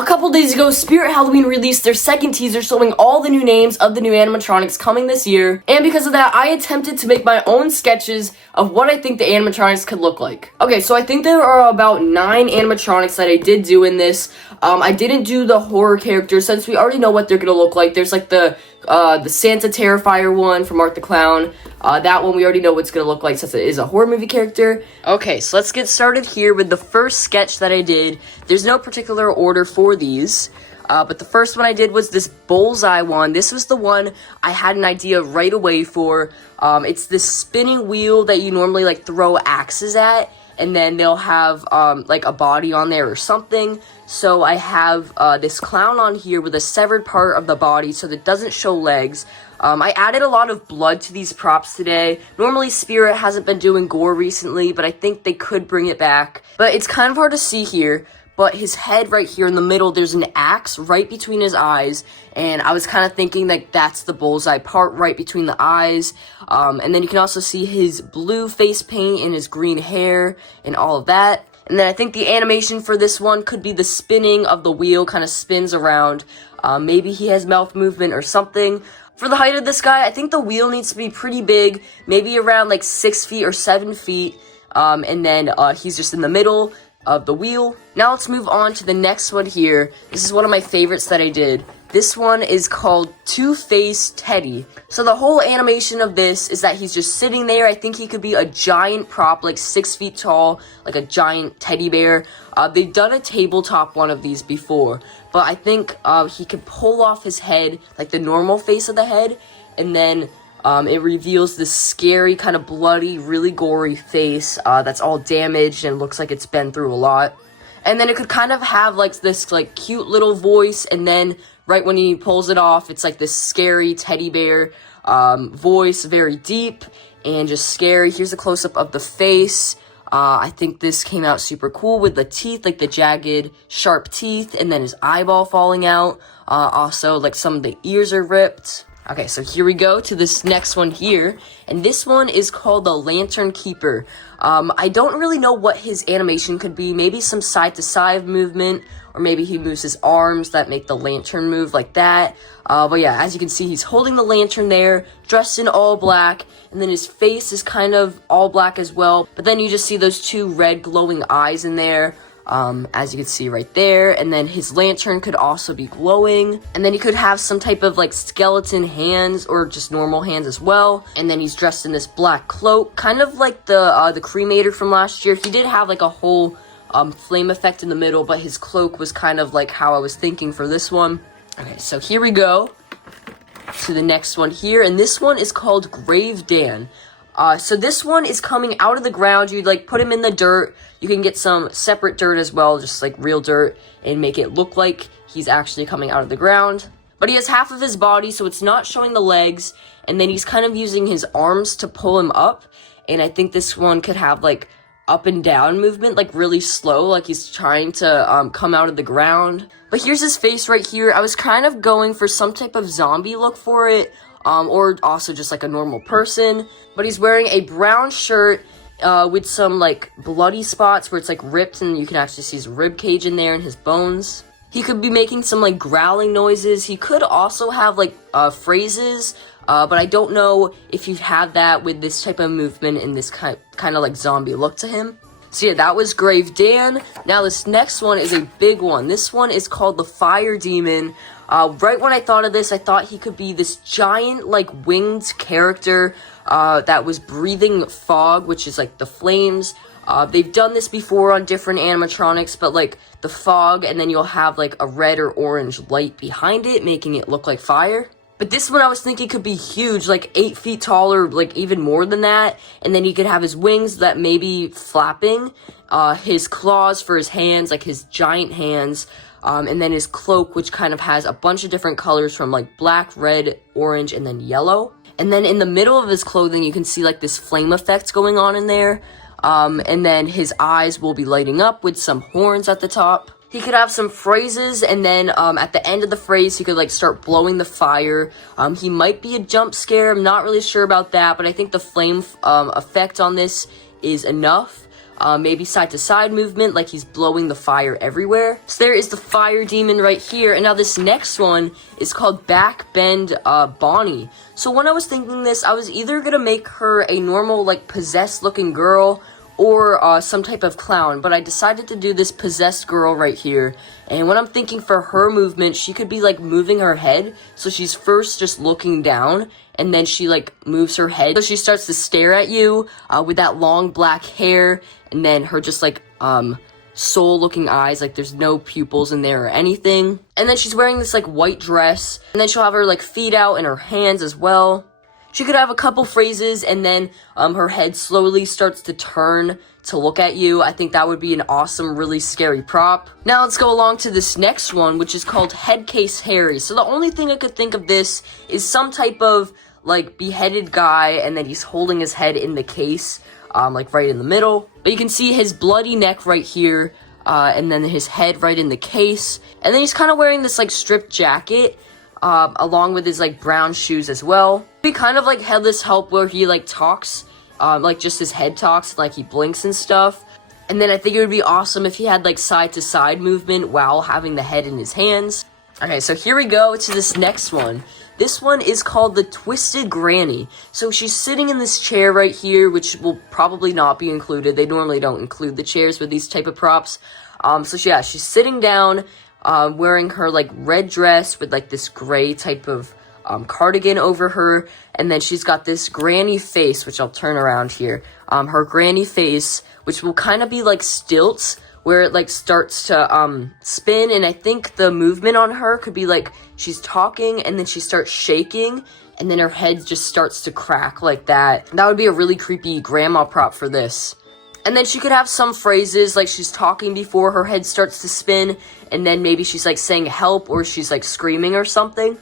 A couple days ago, Spirit Halloween released their second teaser showing all the new names of the new animatronics coming this year, and because of that, I attempted to make my own sketches of what I think the animatronics could look like. Okay, so I think there are about 9 animatronics that I did do in this. I didn't do the horror characters since we already know what they're gonna look like. There's like the Santa Terrifier one from Art the Clown. That one we already know what it's gonna look like since it is a horror movie character. Okay, so let's get started here with the first sketch that I did. There's no particular order for these, but the first one I did was this Bullseye one. This was the one I had an idea right away for. It's this spinning wheel that you normally like throw axes at, and then they'll have like a body on there or something. So I have this clown on here with a severed part of the body so that it doesn't show legs. I added a lot of blood to these props today. Normally Spirit hasn't been doing gore recently, but I think they could bring it back. But it's kind of hard to see here, but his head right here in the middle, there's an axe right between his eyes, and I was kind of thinking that that's the bullseye part right between the eyes. And then you can also see his blue face paint and his green hair and all of that. And then I think the animation for this one could be the spinning of the wheel, kind of spins around. Maybe he has mouth movement or something. For the height of this guy, I think the wheel needs to be pretty big, maybe around like 6 feet or 7 feet. And then he's just in the middle of the wheel. Now let's move on to the next one here. This is one of my favorites that I did. This one is called Twoface Teddy. So the whole animation of this is that he's just sitting there. I think he could be a giant prop, like 6 feet tall, like a giant teddy bear. They've done a tabletop one of these before, but I think he could pull off his head, like the normal face of the head, and then it reveals this scary, kind of bloody, really gory face that's all damaged and looks like it's been through a lot. And then it could kind of have like this like cute little voice, and then right when he pulls it off, it's like this scary teddy bear voice, very deep and just scary. Here's a close-up of the face. I think this came out super cool with the teeth, like the jagged, sharp teeth, and then his eyeball falling out. Also, like some of the ears are ripped. Okay, so here we go to this next one here, and this one is called the Lantern Keeper. I don't really know what his animation could be. Maybe some side-to-side movement, or maybe he moves his arms that make the lantern move like that. But yeah, as you can see, he's holding the lantern there, dressed in all black, and then his face is kind of all black as well. But then you just see those 2 red glowing eyes in there. As you can see right there, and then his lantern could also be glowing, and then he could have some type of like skeleton hands or just normal hands as well. And then he's dressed in this black cloak, kind of like the cremator from last year. He did have like a whole flame effect in the middle, but his cloak was kind of like how I was thinking for this one. Okay, so here we go to the next one here, and this one is called Grave Dan. So this one is coming out of the ground. You'd like put him in the dirt. You can get some separate dirt as well, just like real dirt, and make it look like he's actually coming out of the ground. But he has half of his body, so it's not showing the legs, and then he's kind of using his arms to pull him up. And I think this one could have like up and down movement, like really slow, like he's trying to come out of the ground. But here's his face right here. I was kind of going for some type of zombie look for it. Or also just like a normal person, but he's wearing a brown shirt with some like bloody spots where it's like ripped, and you can actually see his rib cage in there and his bones. He could be making some like growling noises. He could also have like phrases, but I don't know if you'd have that with this type of movement and this kind of like zombie look to him. So yeah, that was Grave Dan. Now this next one is a big one. This one is called the Fire Demon. Right when I thought of this, I thought he could be this giant, like, winged character that was breathing fog, which is, like, the flames. They've done this before on different animatronics, but, like, the fog, and then you'll have, like, a red or orange light behind it, making it look like fire. But this one I was thinking could be huge, like 8 feet tall or, like, even more than that. And then he could have his wings that may be flapping, his claws for his hands, like his giant hands. And then his cloak, which kind of has a bunch of different colors from like black, red, orange, and then yellow. And then in the middle of his clothing, you can see like this flame effect going on in there. And then his eyes will be lighting up with some horns at the top. He could have some phrases, and then at the end of the phrase, he could like start blowing the fire. He might be a jump scare. I'm not really sure about that, but I think the flame effect on this is enough. maybe side to side movement, like he's blowing the fire everywhere. So there is the fire demon right here. And now this next one is called Backbend Bonnie. So when I was thinking this, I was either gonna make her a normal, like, possessed looking girl or some type of clown, but I decided to do this possessed girl right here. And when I'm thinking for her movement, she could be like moving her head, so she's first just looking down, and then she like moves her head, so she starts to stare at you with that long black hair, and then her just like soul looking eyes, like there's no pupils in there or anything. And then she's wearing this like white dress, and then she'll have her like feet out and her hands as well. She could have a couple phrases, and then her head slowly starts to turn to look at you. I think that would be an awesome, really scary prop. Now let's go along to this next one, which is called Headcase Harry. So the only thing I could think of this is some type of like beheaded guy, and then he's holding his head in the case, like right in the middle. But you can see his bloody neck right here, and then his head right in the case. And then he's kind of wearing this like stripped jacket, along with his like brown shoes as well. He kind of like headless help where he like talks, like just his head talks, and, like he blinks and stuff. And then I think it would be awesome if he had like side to side movement while having the head in his hands. Okay, so here we go to this next one. This one is called the Twisted Granny. So she's sitting in this chair right here, which will probably not be included. They normally don't include the chairs with these type of props. So yeah, she's sitting down, wearing her like red dress with like this gray type of cardigan over her, and then she's got this granny face, which I'll turn around here. Her granny face, which will kind of be like stilts, where it like starts to spin, and I think the movement on her could be like she's talking and then she starts shaking, and then her head just starts to crack like that. That would be a really creepy grandma prop for this. And then she could have some phrases, like she's talking before her head starts to spin, and then maybe she's like saying help, or she's like screaming or something.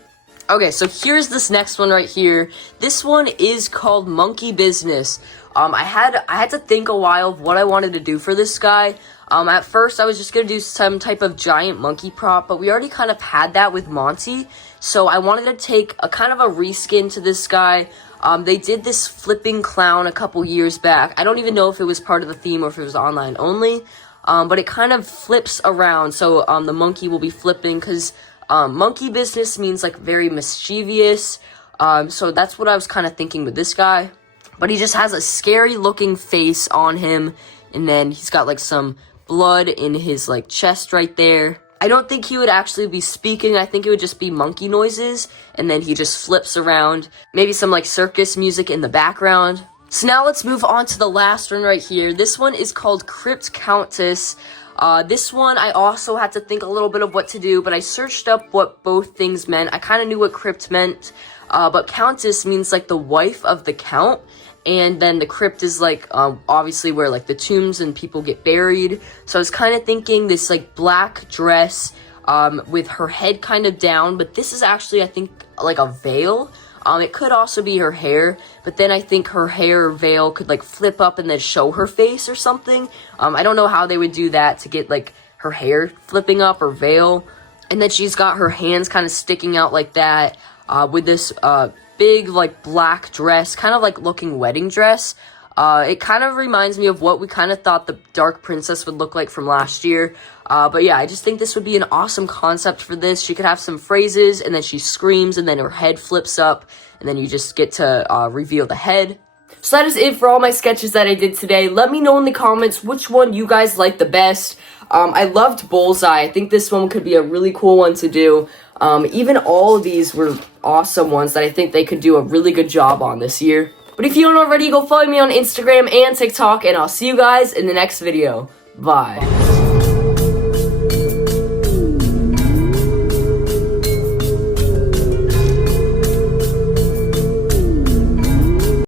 Okay, so here's this next one right here. This one is called Monkey Business. I had to think a while of what I wanted to do for this guy. At first, I was just gonna do some type of giant monkey prop, but we already kind of had that with Monty. So I wanted to take a kind of a reskin to this guy. They did this flipping clown a couple years back. I don't even know if it was part of the theme or if it was online only. But it kind of flips around, so the monkey will be flipping, because monkey business means like very mischievous. So that's what I was kind of thinking with this guy. But he just has a scary looking face on him, and then he's got like some blood in his like chest right there. I don't think he would actually be speaking. I think it would just be monkey noises, and then he just flips around. Maybe some like circus music in the background. So now let's move on to the last one right here. This one is called Crypt Countess. This one, I also had to think a little bit of what to do, but I searched up what both things meant. I kind of knew what crypt meant, but countess means like the wife of the count, and then the crypt is like, obviously where like the tombs and people get buried. So I was kind of thinking this like black dress, with her head kind of down, but this is actually, I think, like a veil. It could also be her hair, but then I think her hair veil could like flip up and then show her face or something. I don't know how they would do that to get like her hair flipping up or veil. And then she's got her hands kind of sticking out like that, with this big like black dress, kind of like looking wedding dress. It kind of reminds me of what we kind of thought the Dark Princess would look like from last year. But yeah, I just think this would be an awesome concept for this. She could have some phrases, and then she screams, and then her head flips up, and then you just get to reveal the head. So that is it for all my sketches that I did today. Let me know in the comments which one you guys like the best. I loved Bullseye. I think this one could be a really cool one to do. Even all of these were awesome ones that I think they could do a really good job on this year. But if you don't already, go follow me on Instagram and TikTok, and I'll see you guys in the next video. Bye.